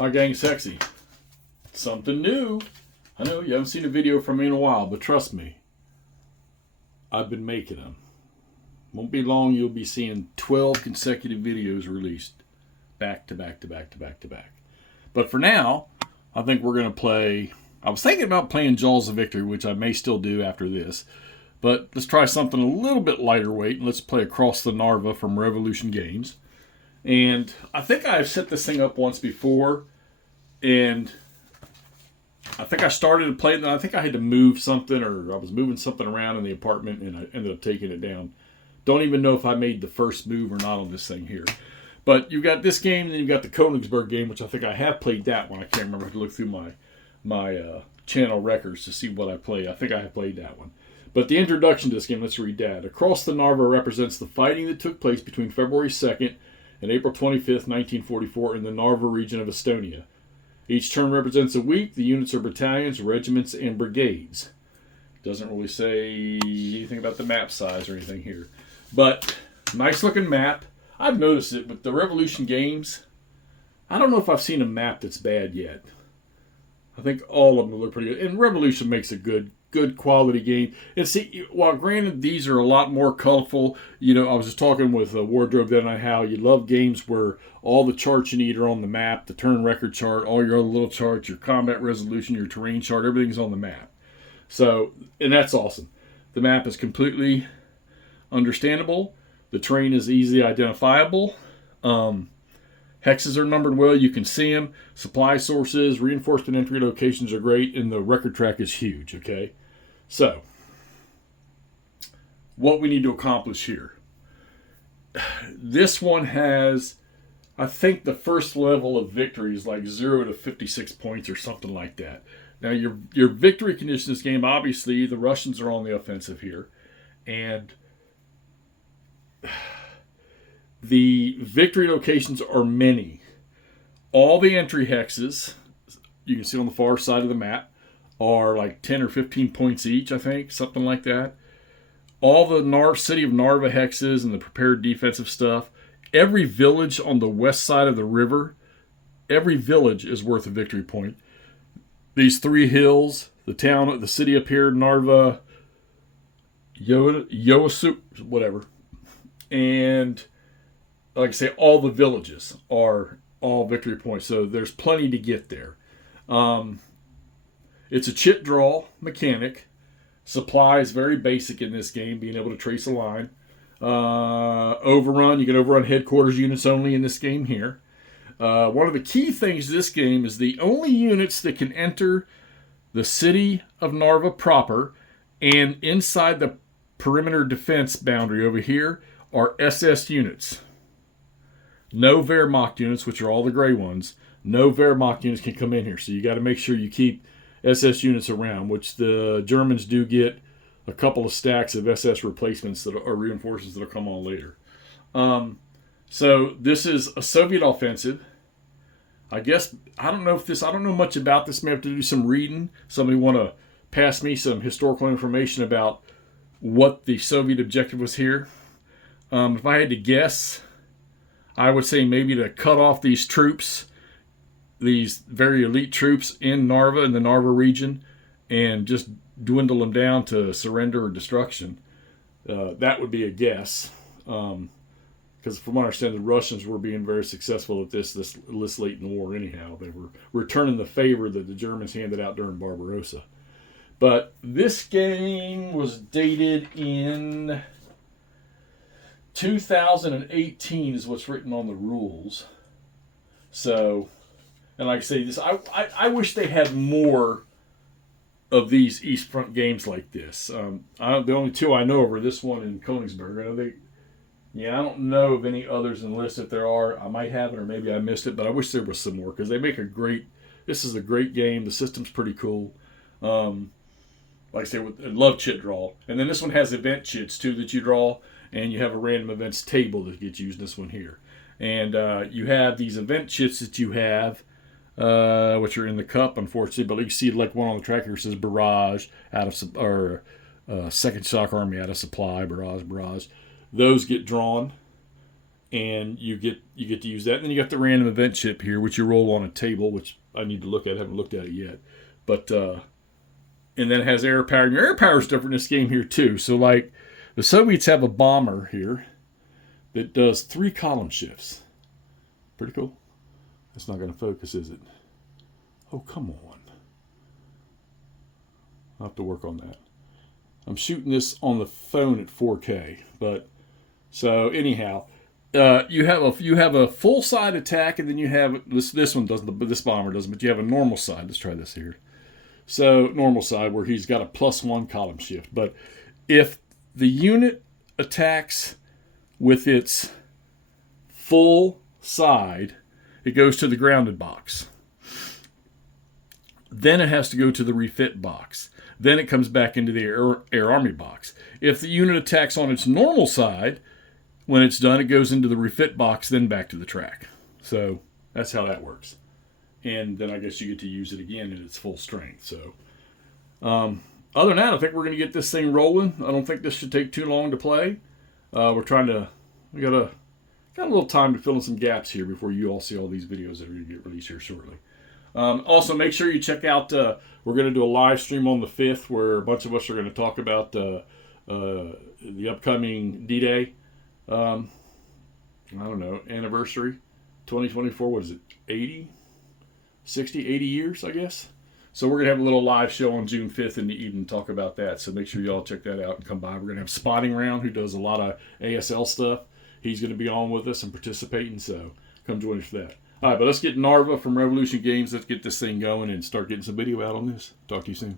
Hi gang sexy. Something new. I know you haven't seen a video from me in a while, but trust me, I've been making them. Won't be long, you'll be seeing 12 consecutive videos released back to back to back to back to back. But for now, I think we're going to play. I was thinking about playing Jaws of Victory, which I may still do after this. But let's try something a little bit lighter weight, and let's play Across the Narva from Revolution Games. And I think I've set this thing up once before, and I think I started to play it, and I think I had to move something, or I was moving something around in the apartment, and I ended up taking it down. Don't even know if I made the first move or not on this thing here. But you've got this game, and then you've got the Königsberg game, which I think I have played that one. I can't remember. I have to look through my channel records to see what I played. I think I have played that one. But the introduction to this game, let's read that. Across the Narva represents the fighting that took place between February 2nd and April 25th, 1944 in the Narva region of Estonia. Each term represents a week. The units are battalions, regiments, and brigades. Doesn't really say anything about the map size or anything here. But nice looking map. I've noticed it with the Revolution games. I don't know if I've seen a map that's bad yet. I think all of them look pretty good. And Revolution makes a good quality game. And see, while granted these are a lot more colorful, you know, I was just talking with Wardrobe then on how you love games where all the charts you need are on the map, the turn record chart, all your other little charts, your combat resolution, your terrain chart, everything's on the map. So, and that's awesome. The map is completely understandable. The terrain is easily identifiable. Hexes are numbered well. You can see them. Supply sources, reinforcement entry locations are great, and the record track is huge, okay? So, what we need to accomplish here. This one has, I think the first level of victory is like 0 to 56 points or something like that. Now, your victory condition in this game, obviously, the Russians are on the offensive here. And the victory locations are many. All the entry hexes, you can see on the far side of the map, are like 10 or 15 points each, I think, something like that. All the city of Narva hexes and the prepared defensive stuff. Every village on the west side of the river, every village is worth a victory point. These three hills, the city up here, Narva, Yoasu, whatever. And like I say, all the villages are all victory points. So there's plenty to get there. It's a chit draw mechanic. Supply is very basic in this game, being able to trace a line. Overrun, you can overrun headquarters units only in this game here. One of the key things to this game is the only units that can enter the city of Narva proper and inside the perimeter defense boundary over here are SS units. No Wehrmacht units, which are all the gray ones. No Wehrmacht units can come in here, so you got to make sure you keep SS units around, which the Germans do get a couple of stacks of SS replacements that are reinforcements that'll come on later. So this is a Soviet offensive. I guess I don't know much about this. May have to do some reading. Somebody want to pass me some historical information about what the Soviet objective was here? If I had to guess, I would say maybe to cut off these troops, these very elite troops in Narva, in the Narva region, and just dwindle them down to surrender or destruction. That would be a guess. Because from what I understand, the Russians were being very successful at this late in the war anyhow. They were returning the favor that the Germans handed out during Barbarossa. But this game was dated in 2018 is what's written on the rules. So, and like I say, this I wish they had more of these East Front games like this. The only two I know are this one and Königsberg. I don't know of any others in the list. If there are, I might have it or maybe I missed it, but I wish there was some more because they make this is a great game. The system's pretty cool. Like I say, I love chit draw. And then this one has event chits too that you draw, and you have a random events table that gets used in this one here. And you have these event chits that you have, which are in the cup, unfortunately, but you see like one on the tracker says barrage second shock army out of supply, barrage. Those get drawn. and you get to use that. And then you got the random event chip here, which you roll on a table, which I need to look at. I haven't looked at it yet. But and then it has air power. And your air power is different in this game here too. So like the Soviets have a bomber here that does 3 column shifts. Pretty cool. That's not going to focus, is it? Oh, come on. I'll have to work on that. I'm shooting this on the phone at 4K, but so anyhow, you have a full side attack, and then you have this one doesn't, but this bomber doesn't. But you have a normal side. Let's try this here. So normal side where he's got a +1 column shift. But if the unit attacks with its full side, it goes to the grounded box. Then it has to go to the refit box. Then it comes back into the air army box. If the unit attacks on its normal side, when it's done, it goes into the refit box, then back to the track. So that's how that works. And then I guess you get to use it again in its full strength. So other than that, I think we're going to get this thing rolling. I don't think this should take too long to play. We got a little time to fill in some gaps here before you all see all these videos that are going to get released here shortly. Also, make sure you check out, we're going to do a live stream on the 5th where a bunch of us are going to talk about the upcoming D-Day, I don't know, anniversary, 2024, what is it, 80 years, I guess? So we're going to have a little live show on June 5th in the evening to talk about that, so make sure you all check that out and come by. We're going to have Spotting Round, who does a lot of ASL stuff. He's going to be on with us and participating, so come join us for that. All right, but let's get Narva from Revolution Games. Let's get this thing going and start getting some video out on this. Talk to you soon.